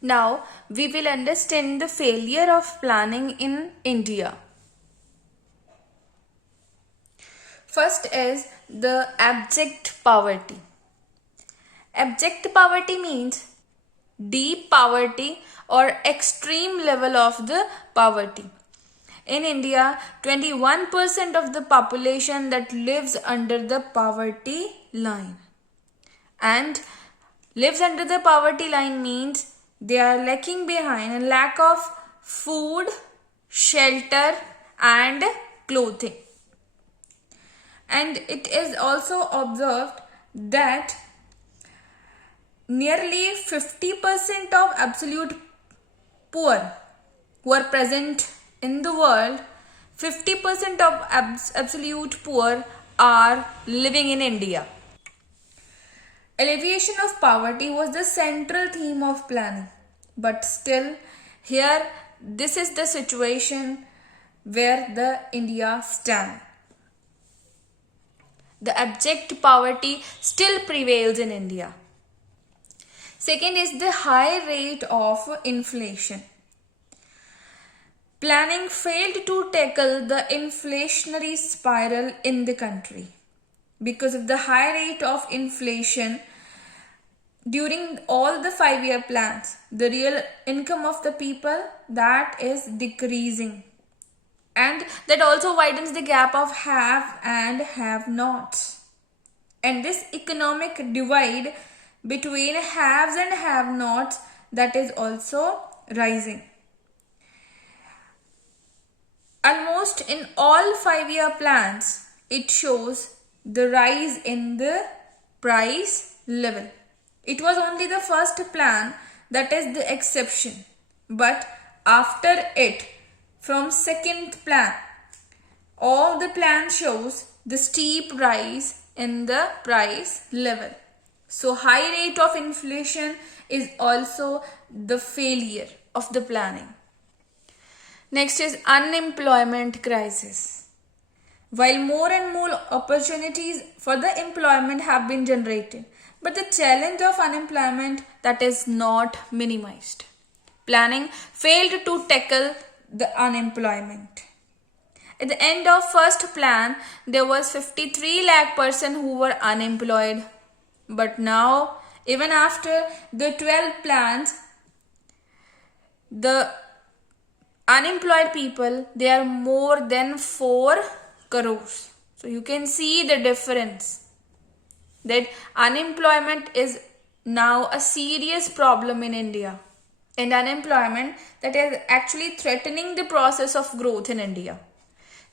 Now we will understand the failure of planning in India. First is the abject poverty. Abject poverty means deep poverty or extreme level of the poverty. In India, 21% of the population that lives under the poverty line. And lives under the poverty line means they are lacking behind a lack of food, shelter and clothing. And it is also observed that nearly 50% of absolute poor who are present in the world, 50% of absolute poor are living in India. Alleviation of poverty was the central theme of planning. But still, here, this is the situation where the India stands. The abject poverty still prevails in India. Second is the high rate of inflation. Planning failed to tackle the inflationary spiral in the country. Because of the high rate of inflation, during all the 5-year plans, the real income of the people that is decreasing. And that also widens the gap of have and have nots. And this economic divide between haves and have nots, that is also rising. Almost in all 5-year plans, it shows the rise in the price level. It was only the first plan that is the exception. But after it, from second plan, all the plan shows the steep rise in the price level. So high rate of inflation is also the failure of the planning. Next is unemployment crisis. While more and more opportunities for the employment have been generated, but the challenge of unemployment that is not minimized. Planning failed to tackle the unemployment. At the end of first plan, there was 53 lakh person who were unemployed. But now, even after the 12 plans, the unemployed people, they are more than 4 crores. So you can see the difference. That unemployment is now a serious problem in India. And unemployment that is actually threatening the process of growth in India.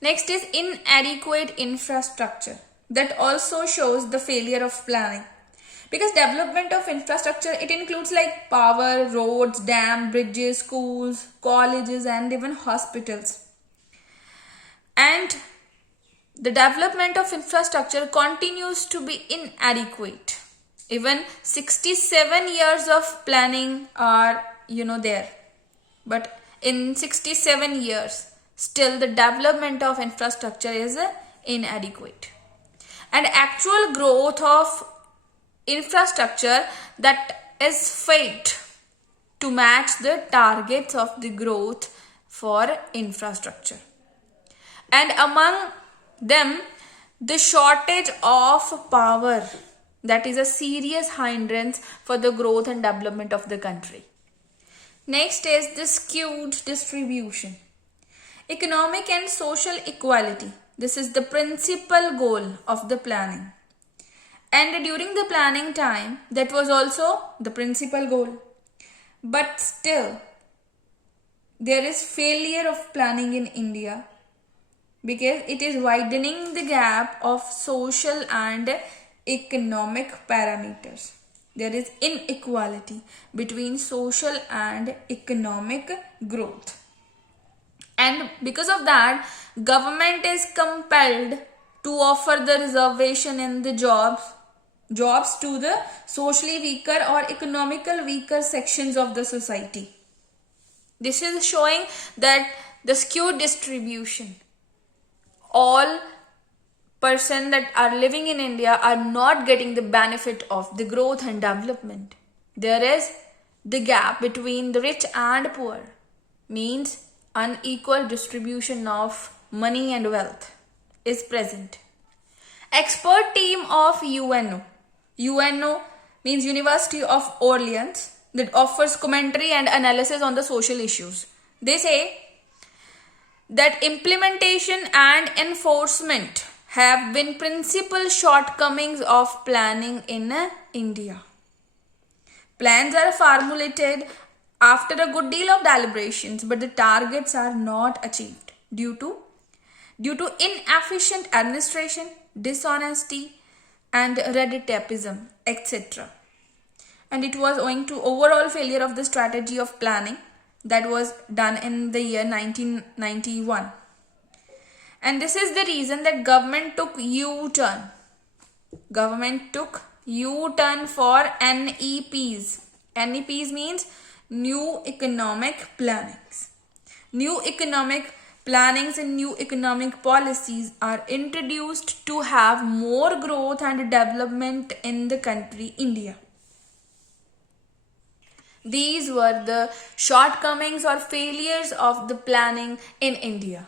Next is inadequate infrastructure. That also shows the failure of planning. Because development of infrastructure, it includes like power, roads, dam, bridges, schools, colleges and even hospitals. And the development of infrastructure continues to be inadequate. Even 67 years of planning are, there. But in 67 years, still the development of infrastructure is inadequate. And actual growth of infrastructure that is failed to match the targets of the growth for infrastructure. And among them, the shortage of power, that is a serious hindrance for the growth and development of the country. Next is the skewed distribution. Economic and social equality. This is the principal goal of the planning. And during the planning time, that was also the principal goal. But still, there is failure of planning in India because it is widening the gap of social and economic parameters. There is inequality between social and economic growth. And because of that, government is compelled to offer the reservation in the jobs to the socially weaker or economical weaker sections of the society. This is showing that the skewed distribution. All persons that are living in India are not getting the benefit of the growth and development. There is the gap between the rich and poor, means unequal distribution of money and wealth is present. Expert team of UNO. UNO means University of Orleans, that offers commentary and analysis on the social issues. They say that implementation and enforcement have been principal shortcomings of planning in India. Plans are formulated after a good deal of deliberations, but the targets are not achieved due to inefficient administration, dishonesty, and redetapism, etc. And it was owing to overall failure of the strategy of planning that was done in the year 1991. And this is the reason that government took U-turn. Government took U-turn for NEPs. NEPs means New Economic Plannings. New economic plannings and new economic policies are introduced to have more growth and development in the country India. These were the shortcomings or failures of the planning in India.